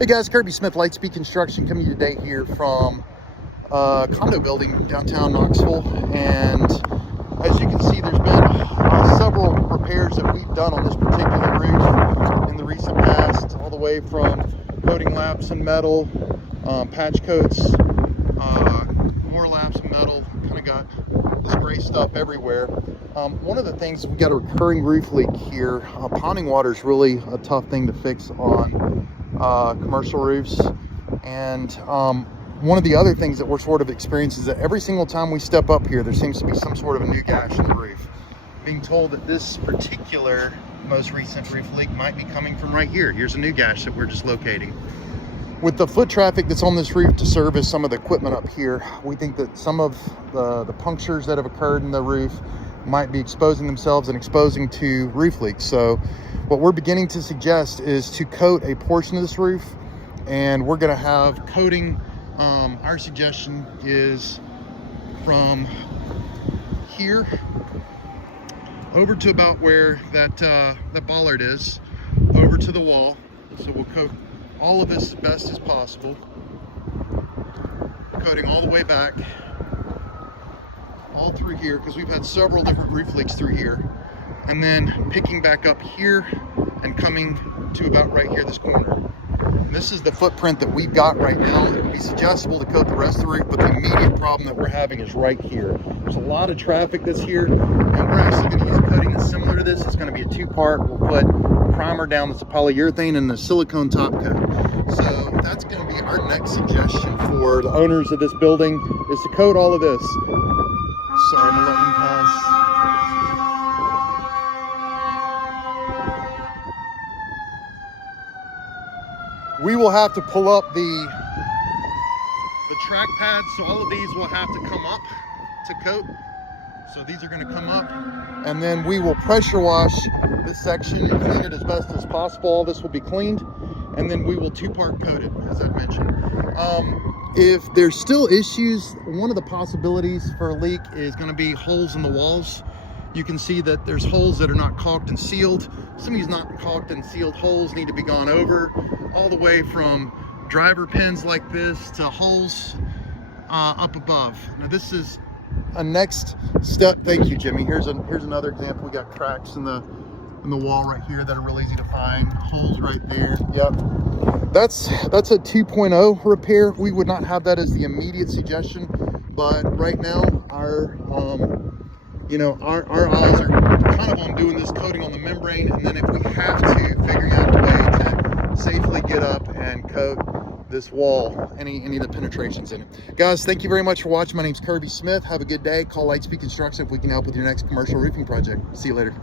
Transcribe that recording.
Hey guys, Kirby Smith, Lightspeed Construction, coming to you today here from a condo building downtown Knoxville. And as you can see, there's been several repairs that we've done on this particular roof in the recent past, all the way from coating laps in metal, patch coats, more laps in metal, kind of got this gray stuff everywhere. One of the things, we got a recurring roof leak here. Ponding water is really a tough thing to fix on commercial roofs. And one of the other things that we're sort of experiencing is that every single time we step up here, there seems to be some sort of a new gash in the roof. Being told that this particular most recent roof leak might be coming from right here. Here's a new gash that we're just locating. With the foot traffic that's on this roof to service some of the equipment up here, we think that some of the punctures that have occurred in the roof might be exposing themselves and exposing to roof leaks. So what we're beginning to suggest is to coat a portion of this roof, and we're going to have coating. Our suggestion is from here over to about where that bollard is, over to the wall. So we'll coat all of this as best as possible, coating all the way back, all through here, because we've had several different roof leaks through here, and then picking back up here and coming to about right here, this corner. And this is the footprint that we've got right now. It would be suggestible to coat the rest of the roof, but the immediate problem that we're having is right here. There's a lot of traffic that's here, and we're actually going to use coating that's similar to this. It's going to be a two-part. We'll put primer down that's a polyurethane and a silicone top coat. So that's going to be our next suggestion for the owners of this building, is to coat all of this. Sorry, I'm gonna let them pass. We will have to pull up the track pads, so all of these will have to come up to coat. So these are going to come up, and then we will pressure wash this section and clean it as best as possible. All this will be cleaned, and then we will two-part coat it, as I've mentioned. If there's still issues, one of the possibilities for a leak is going to be holes in the walls. You can see that there's holes that are not caulked and sealed. Some of these not caulked and sealed holes need to be gone over, all the way from driver pins like this to holes up above. Now this is a next step. Thank you, Jimmy. Here's another example. We got cracks in the wall right here that are real easy to find. Holes right there. Yep. That's a 2.0 repair. We would not have that as the immediate suggestion, but right now our eyes are kind of on doing this coating on the membrane, and then if we have to, figuring out a way to safely get up and coat this wall, any of the penetrations in it. Guys, thank you very much for watching. My name's Kirby Smith. Have a good day. Call Lightspeed Construction if we can help with your next commercial roofing project. See you later.